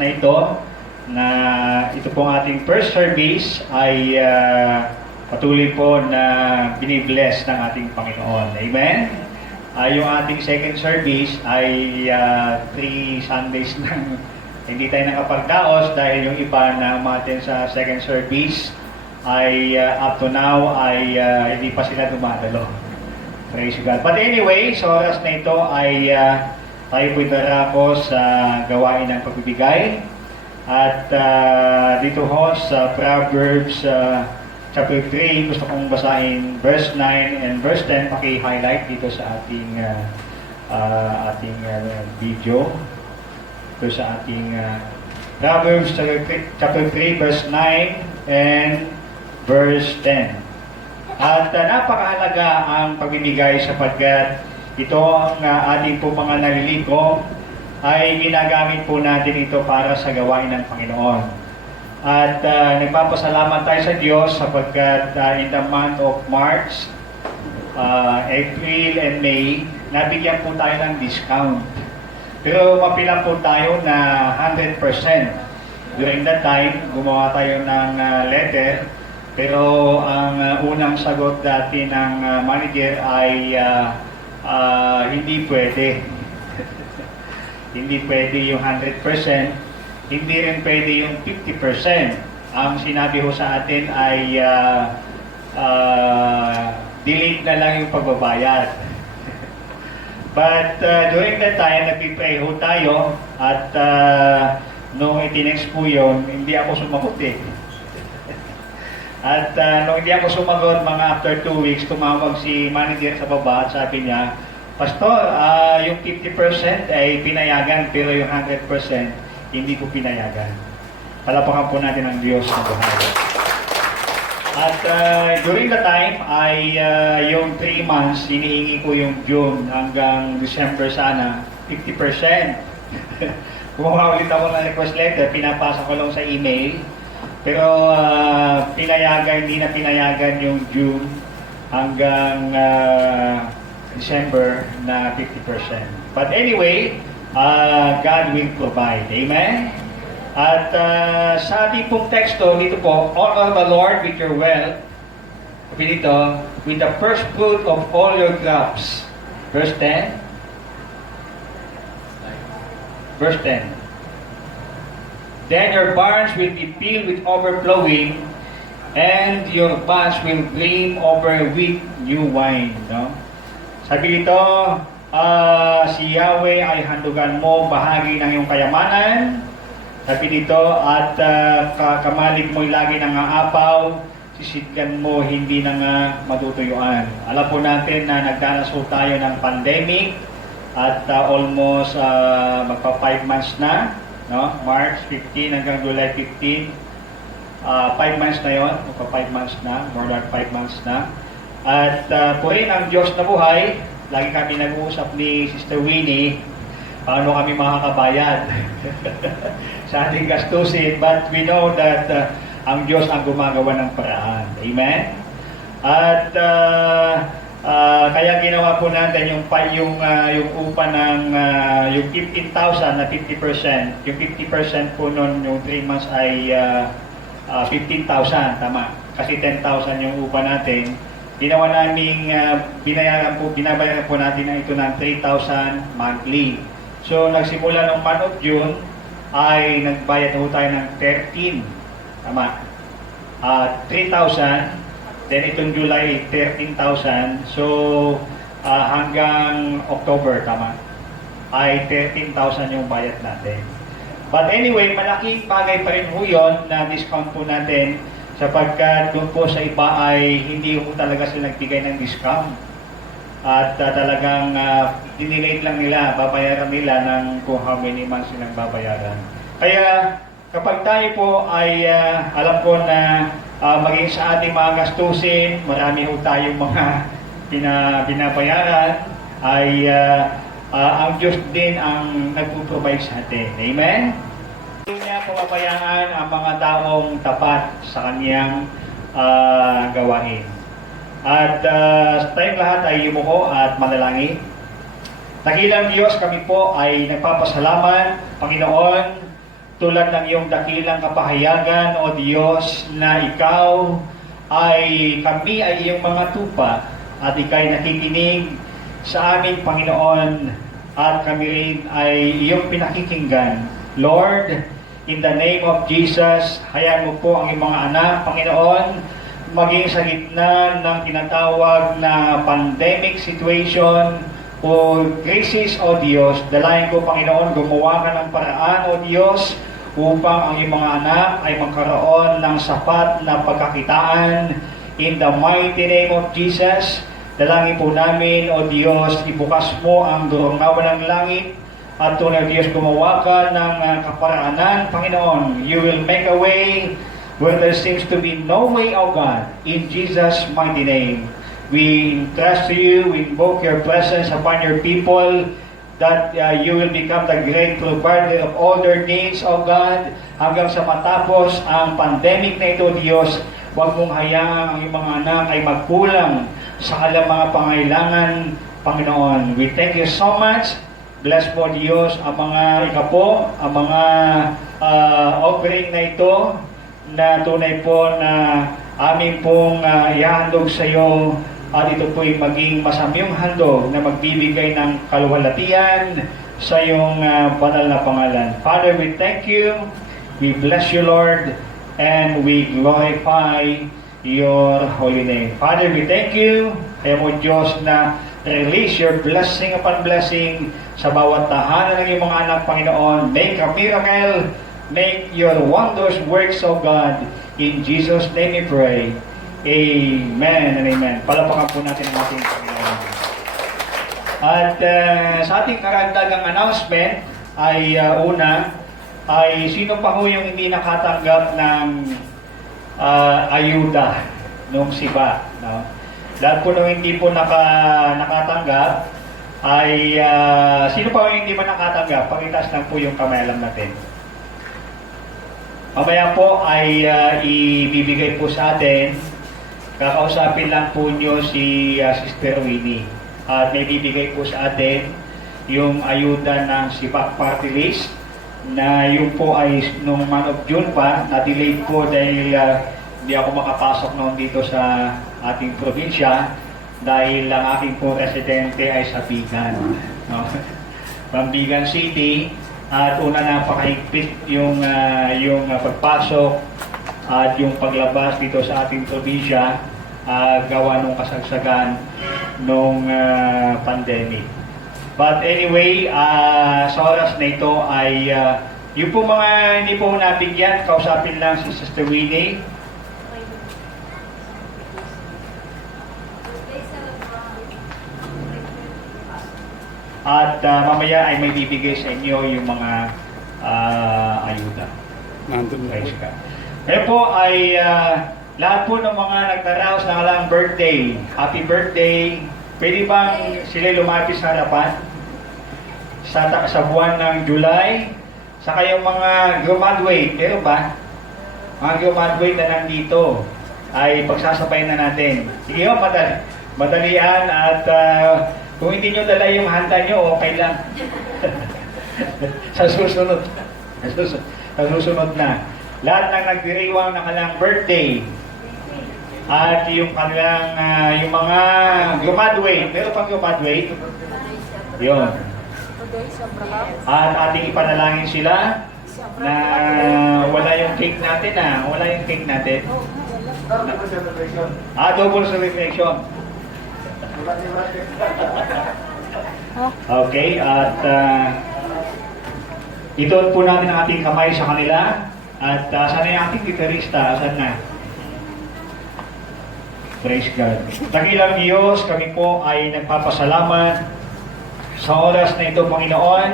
na ito pong ating first service ay patuloy po na binibless ng ating Panginoon. Amen? Yung ating second service ay 3 Sundays nang hindi tayo nakapagdaos dahil yung iba na umaten sa second service ay up to now ay hindi pa sila dumadalo. Praise God. But anyway, sa oras na ito ay tayo po'y darako sa gawain ng pagbibigay. At dito ho sa Proverbs chapter 3, gusto kong basahin verse 9 and verse 10. Paki-highlight dito sa ating video. Ito sa ating Proverbs chapter 3, verse 9 and verse 10. At napakahalaga ang pagbibigay sapagkat ito ang ating po mga naliliko ay ginagamit po natin ito para sa gawain ng Panginoon. At nagpapasalamat tayo sa Diyos sapagkat in the month of March, April and May, nabigyan po tayo ng discount. Pero mapilang po tayo na 100%. During that time, gumawa tayo ng letter. Pero ang unang sagot dati ng manager ay hindi pwede. Hindi pwede yung 100%, hindi rin pwede yung 50%. Ang sinabi ho sa atin ay delete na lang yung pagbabayad. But during that time, nagpipray ho tayo at nung itinext po yun, hindi ako sumagot eh. At nung hindi ako sumagot, mga after 2 weeks, tumawag si manager sa baba at sabi niya, Pastor, yung 50% ay pinayagan, pero yung 100% hindi ko pinayagan. Palapakan po natin ang Diyos na buhay. At during the time, ay yung 3 months, hinihingi ko yung June hanggang December sana, 50%. Gumawa ulit ako ng request letter, pinapasa ko lang sa email. Pero hindi na pinayagan yung June hanggang December na 50%. But anyway, God will provide. Amen? At sa ating pong teksto, dito po, honor the Lord with your wealth. Dito, with the first fruit of all your crops. Verse 10. Verse 10. Then your barns will be filled with overflowing, and your vats will brim over with new wine. No? Sabi dito, si Yahweh ay handugan mo bahagi ng iyong kayamanan. Sabi dito, at kamalig mo'y lagi nang aapaw, sisidgan mo hindi nang matutuyuan. Alam po natin na nagdanas po tayo ng pandemic at almost magpa 5 months na. No? March 15 hanggang July 15. 5 months na yon, magpa 5 months na, more than 5 months na. At purihin ang Diyos na buhay. Lagi kami nag-uusap ni Sister Winnie, paano kami makakabayad sa ating gastusin. But we know that ang Diyos ang gumagawa ng paraan. Amen? At kaya ginawa po natin yung upa ng yung 15,000 na 50%. Yung 50% po noon, yung 3 months ay 15,000, tama. Kasi 10,000 yung upa natin. Ginawa namin binabayaran po natin na ito ng 3,000 monthly. So nagsimula ng month of June ay nagbayad po tayo ng 13, tama. 3,000. Then itong July, 13,000. So, hanggang October, tama, ay 13,000 yung bayad natin. But anyway, malaking bagay pa rin po yun na discount po natin sapagkat doon po sa iba ay hindi po talaga sila nagbigay ng discount. At talagang dinilate lang nila, babayaran nila ng kung how many months silang babayaran. Kaya kapag tayo po ay alam ko na maging sa ating mga gastusin, marami ho tayong mga binabayaran, ay ang Diyos din ang nagpo-provide sa atin. Amen? Hindi niya papabayaan ang mga taong tapat sa kaniyang gawain. At sa tayong lahat ay yumuko at manalangin. Dakilang Diyos, kami po ay nagpapasalamat, Panginoon, tulad ng iyong dakilang kapahayagan, O Diyos, na ikaw kami ay iyong mga tupa at ikay nakikinig sa amin, Panginoon, at kami rin ay iyong pinakikinggan. Lord, in the name of Jesus, hayaan mo po ang iyong mga anak, Panginoon, maging sa gitna ng tinatawag na pandemic situation o crisis, O Diyos. Dalayan ko, Panginoon, gumawa ka ng paraan, O Diyos, upang ang iyong mga anak ay magkaroon ng sapat na pagkakitaan. In the mighty name of Jesus, dalangin po namin, O Diyos, ibukas mo ang durong-nawa ng langit at tunay, Diyos, gumawa ka ng kaparaanan, Panginoon. You will make a way where there seems to be no way, O God. In Jesus' mighty name, we entrust to you, we invoke your presence upon your people, that you will become the great provider of all their needs, O God, hanggang sa matapos ang pandemic na ito, Diyos. Huwag mong hayaang ang iyong mga anak ay magkulang sa kanilang mga pangailangan, Panginoon. We thank you so much. Bless po, Diyos, ang mga ikapo, ang mga offering na ito, na tunay po na aming pong ihahandog sa iyo. At ito po'y maging masamyong handog na magbibigay ng kaluwalhatian sa iyong banal na pangalan. Father, we thank you, we bless you, Lord, and we glorify your holy name. Father, we thank you, kaya mo, Diyos, na release your blessing upon blessing sa bawat tahanan ng iyong mga anak, Panginoon. Make a miracle, make your wondrous works, O God. In Jesus' name we pray. Amen and amen. Palapakan po natin ang ating Panginoon. At sa ating karagdagang announcement ay sino pa ho yung hindi nakatanggap ng ayuda nung SIBA, no? Lahat po nung hindi po nakatanggap ay sino pa ho yung hindi man nakatanggap? Pakitaas lang po yung kamay, alam natin. Mamaya po ay ibibigay po sa atin. Kakausapin lang po nyo si Sister Winnie. At may bibigay po sa atin yung ayuda ng SIBAC Party List na yung po ay nung month of June pa, na-delay po dahil hindi ako makapasok noon dito sa ating probinsya dahil ang aking po residente ay sa Bigan. No? Bigan City. At una napakahigpit yung pagpasok at yung paglabas dito sa ating probinsya, gawa nung kasagsagan nung pandemic. But anyway, sa oras na ito ay yung po mga hindi po nabigyan, kausapin lang si Sister Winnie. At mamaya ay may bibigay sa inyo yung mga ayuda. Praise God. Kaya po ay lahat po ng mga nagdaraos na kalang birthday, happy birthday. Pwede bang sila lumapis sa harapan sa buwan ng July? Saka yung mga graduate, meron ba? Mga graduate na nandito ay pagsasabayin na natin. Sige ho, madalian at kung hindi nyo dala yung handa nyo, okay lang. sa susunod na. Lahat ng nagdiriwang na kalang birthday at yung kanilang, yung mga graduate, meron pang graduate? Yun. At ating ipanalangin sila na wala yung cake natin wala yung cake natin. Double celebration. Okay, at ituon po natin ang ating kamay sa kanila. At sana yung ating gitarista, saan na? Praise God. Dakilang Diyos, kami po ay nagpapasalamat sa oras na ito, Panginoon,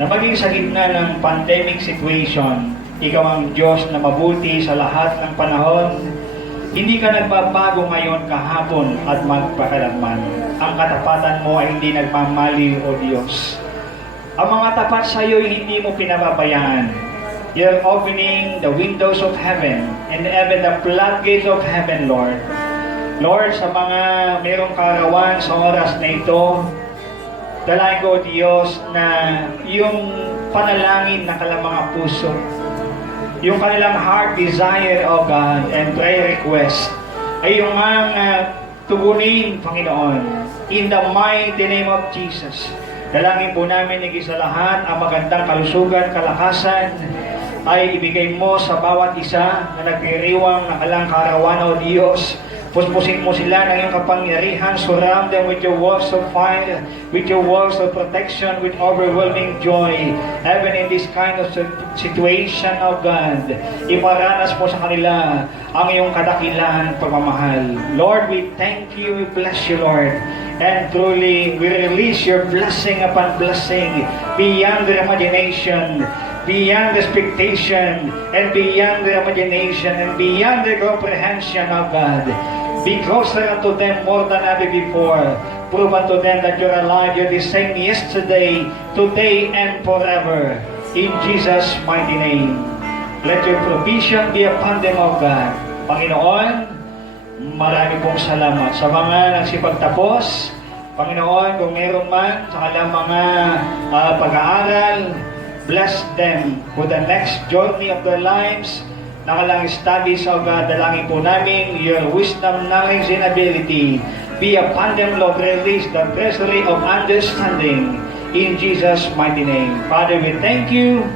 na maging sa gitna ng pandemic situation, Ikaw ang Diyos na mabuti sa lahat ng panahon. Hindi ka nagbabago ngayon, kahapon at magpakailanman. Ang katapatan mo ay hindi nagmamaliw, O Diyos. Ang mga tapat sa iyo ay hindi mo pinababayaan. You're opening the windows of heaven and even the floodgates of heaven, Lord. Lord, sa mga mayroong karawan sa oras na ito, dalayan ko, Diyos, na yung panalangin ng kanilang mga puso. Yung kanilang heart desire, O God, and prayer request ay yung tugunin, Panginoon. In the mighty name of Jesus. Dalangin po namin higit sa lahat ang magandang kalusugan, kalakasan ay ibigay mo sa bawat isa na nagdiriwang ng kalang kaarawan, O Diyos. Puspusin mo sila ng iyong kapangyarihan. Surround them with your walls of fire, with your walls of protection, with overwhelming joy. Even in this kind of situation, O God, iparanas mo sa kanila ang iyong kadakilan, pagmamahal. Lord, we thank you, we bless you, Lord. And truly, we release your blessing upon blessing beyond their imagination, beyond expectation, and beyond their imagination, and beyond their comprehension, O God. Be closer unto them more than ever before. Prove unto them that you're alive, you're the same yesterday, today, and forever. In Jesus' mighty name. Let your provision be upon them, O God. Panginoon, marami pong salamat sa mga nagsipagtapos. Panginoon, kung meron man sa kanilang mga pag-aaral, bless them for the next journey of their lives. Nakalang studies, O God, dalangin po namin your wisdom, knowledge, and ability be upon them, Lord. Release the treasury of understanding in Jesus' mighty name. Father, we thank you.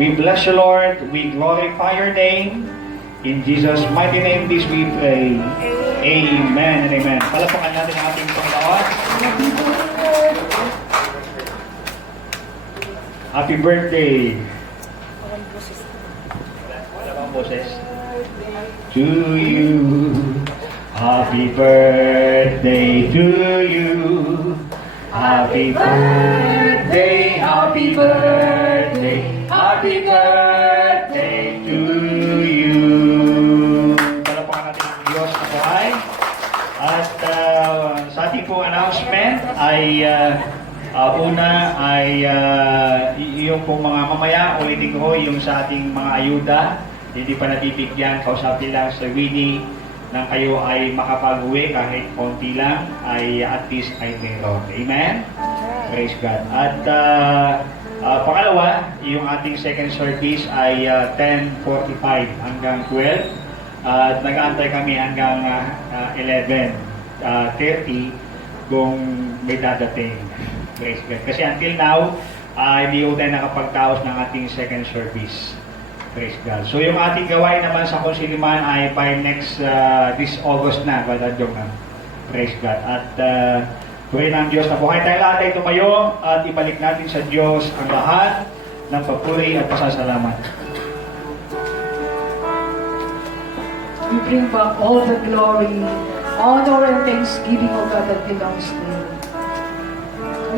We bless you, Lord. We glorify your name. In Jesus' mighty name, this we pray. Amen and amen. Palapakan natin ang ating Panginoon. Happy birthday. Wala bang boses? To you. Happy birthday to you. Happy birthday, happy birthday, happy birthday to you. Palapakan natin ang Diyos na buhay. At sa ating pong announcement ay una ay yung pong mga mamaya, ulitin ko yung sa ating mga ayuda, hindi pa nabibigyan, kausapin lang sa Winnie nang kayo ay makapag-uwi kahit konti lang, ay at least ay meron. Amen? Praise God. At pangalawa, yung ating second service ay 10:45 hanggang 12. At nag-aantay kami hanggang 11:30 kung may dadating. Praise God. Kasi until now, hindi ko tayo nakapagtaos ng ating second service. Praise God. So yung ating gawain naman sa Consiliman ay by next, this August na, Brother Jong. Praise God. At purihin ang Diyos na buhay tayo lahat ay tumayo at ibalik natin sa Diyos ang lahat ng papuri at pasasalamat. We bring back all the glory, honor, and thanksgiving, O God, that belongs to you.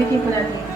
Ulitin po natin.